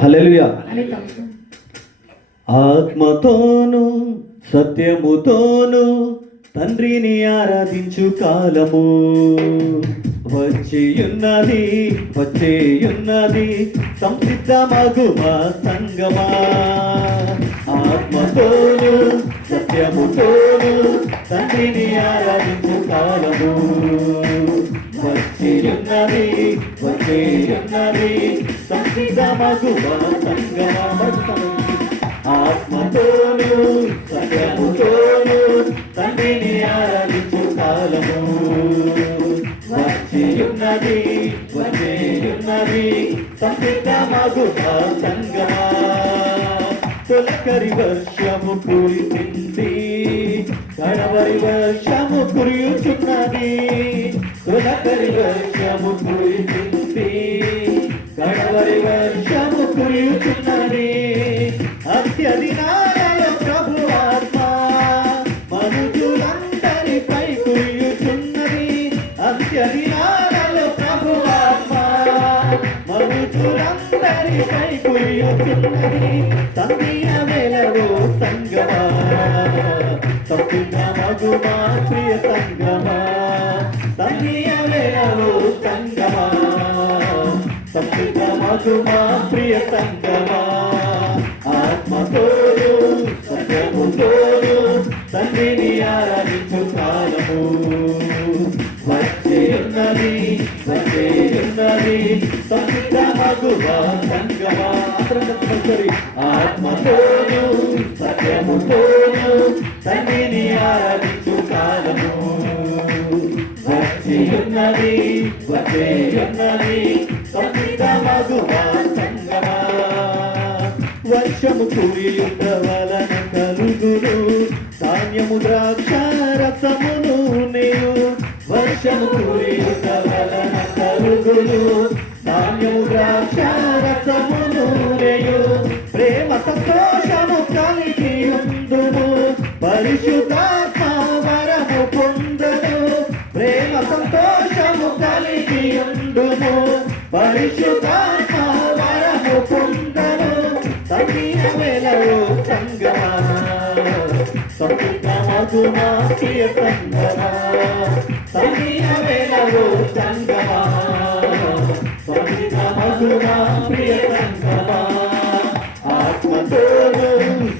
హల్లెలూయా. ఆత్మతోను సత్యముతోను తండ్రిని ఆరాధించు కాలము వచ్చియున్నది వచ్చేయున్నది, సంసిద్ధమగు మా సంగమా. ఆత్మతోను సత్యముతోను తండ్రిని ఆరాధించు కాలము వచ్చియున్నది వచ్చేయున్నది, సంసిద్ధమగు మా సంగమా. ఆత్మతోను సత్యముతోను తండ్రిని ఆరాధించు కాలము వచ్చియున్నది వచ్చేయున్నది, సంసిద్ధమగు మా సంగమా. తొలకరి వర్షము కురిసింది, కడవరి వర్షము కురియుచున్నది. తొలకరి వర్షము కురిసింది, కడవరి వర్షము కురియుచున్నది. అంత్యదినాలలో ప్రభు ఆత్మ మనుషులందరిపై కురియుచున్నది. అంత్యదినాలలో ప్రభు ఆత్మ మనుషులందరిపై కురియుచున్నది. సంధ్య వేళలో సంగమా, సంసిద్ధమగు మా ప్రియ సంగమా. సంధ్య వేళలో సంగమా, సంసిద్ధమగు మా ప్రియ సంగమా. ఆత్మతోను సత్యముతోను తండ్రిని ఆరాధించు కాలము వచ్చేయున్నది వచ్చేయున్నది, సంసిద్ధమగు మా సంగమా. ఆత్మతోను సత్యముతోను తండ్రిని ఆరాధించు కాలము వచ్చేయున్నది వచ్చేయున్నది, సంసిద్ధమగు మా సంగమా. వర్షము కురియుట వలన కలుగును ధాన్యము ద్రాక్ష రసమును నీవు. వర్షము కురియుట వలన కలుగును ధాన్యము ద్రాక్ష రసమును నీవు. ప్రేమ సంతోషము కలిగి ఉందుము, పరిశుద్ధాత్మ వరము పొందను. ప్రేమ సంతోషము కలిగి ఉందుము, పరిశుద్ధాత్మ వరము పొందను. సంగీత వేళలో సంగమా, సంసిద్ధమగు మా ప్రియ సంగమా. సంగీత వేళలో సంగమా, సంసిద్ధమగు మా ప్రియ సంగమా. ఆత్మతోను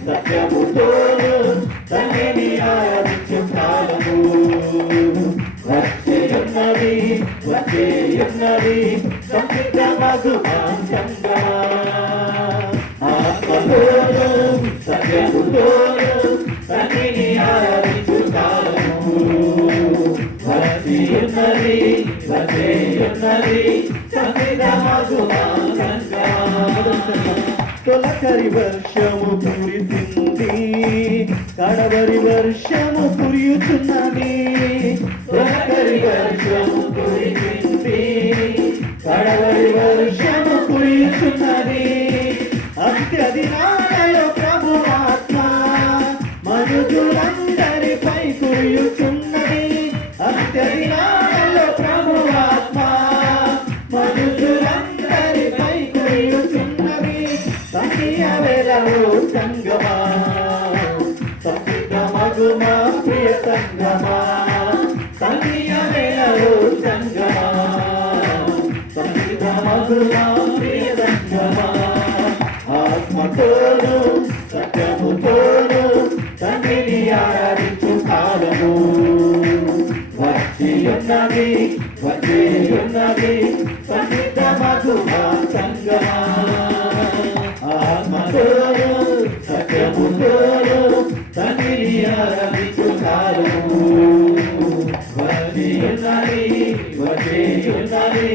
సత్యముతోను తండ్రిని ఆరాధించు కాలము వచ్చేయున్నది వచ్చేయున్నది, సంసిద్ధమగు మా సంగమా. ఆత్మతోను సత్యముతోను తండ్రిని ఆరాధించు కాలము వచ్చేయున్నది వచ్చేయున్నది, సంసిద్ధమగు మా సంగమా. తొలకరి వర్షము కురిసింది, కడవరి వర్షము కురియుచున్నది. తొలకరి వర్షము కురిసింది, కడవరి వర్షము కురియుచున్నది. అంత్యదినాలలో ప్రభు ఆత్మ మనుషులందరిపై కురియుచున్నది. అంత్యదినాలలో ప్రభు ఆత్మ మనుషులందరిపై కురియుచున్నది. సంధ్య వేళలో సంగమా, సంసిద్ధమగు మా ప్రియ సంగమా. సంధ్య వేళలో సంగమా, సంసిద్ధమగు మా ప్రియ సంగమా. ఆత్మతోను సత్యముతోను తండ్రిని ఆరాధించు కాలము వచ్చియున్నది వచ్చేయున్నది, సంసిద్ధమగు మా సంగమా. ఆత్మతోను సత్యముతోను తండ్రిని ఆరాధించు కాలము వచ్చియున్నది వచ్చేయున్నది,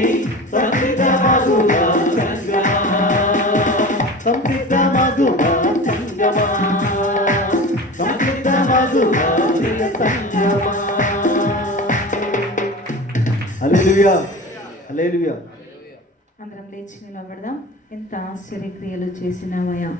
సంసిద్ధమగు మా సంగమా. సంసిద్ధమగు మా సంగమా, సంసిద్ధమగు మా ప్రియ సంగమా. హల్లెలూయా హల్లెలూయా. అందరం లేచి నిలబడదాం. ఎంత ఆశ్చర్యక్రియలు చేసినావయ్యా.